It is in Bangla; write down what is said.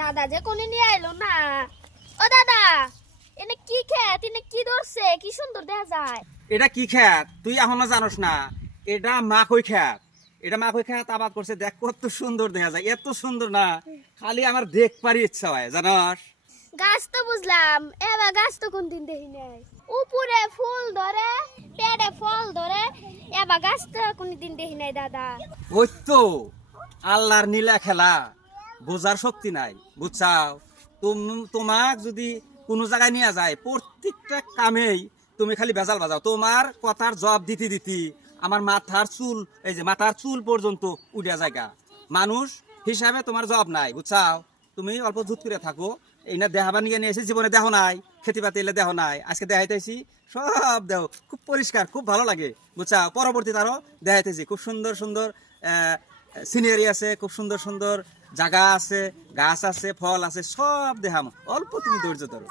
দাদা যে কোনে নিয়ে আইলো না। ও দাদা, এনে কি খেত, এনে কি ধরছে, কি সুন্দর দেখা যায়। এটা কি খেত তুই এখনো জানোস না? এটা মাখই খেত। এটা মাখই খেত আবাদ করছে, দেখ কত সুন্দর দেখা যায়, এত সুন্দর না খালি আমার দেখ পারি ইচ্ছা হয় জানোস। গাছ তো বুঝলাম, এবার গাছ তো কোনদিন দেখি নাই। উপরে ফুল ধরে, পেড়ে ফল ধরে, এবার গাছ তো কোনদিন দেখি নাই দাদা। ওই তো আল্লাহর নীলা খেলা, বোঝার শক্তি নাই বুঝছাও। তোমাক যদি কোনো জায়গায় নিয়ে যায় প্রত্যেকটা কামেই তুমি খালি বেজাল বাজাও, তোমার কথার জবাব দিতে দিতে আমার মাথার চুল, এই যে মাথার চুল পর্যন্ত উড়িয়া জায়গা। মানুষ হিসাবে তোমার জবাব নাই বুঝছাও। তুমি অল্প জুত করে থাকো। এই না দেহাবা নিয়ে নিয়ে এসে জীবনে দেহ নাই, খেতে বাতি এলে দেহ নাই, আজকে দেখাইতেছি সব দেহ খুব পরিষ্কার, খুব ভালো লাগে বুঝছাও। পরবর্তীতে আরো দেখাইতেছি খুব সুন্দর সুন্দর সিনারি আছে, খুব সুন্দর সুন্দর জায়গা আছে, গাছ আছে, ফল আছে, সব দেখাম। অল্প তুমি ধৈর্য ধরো।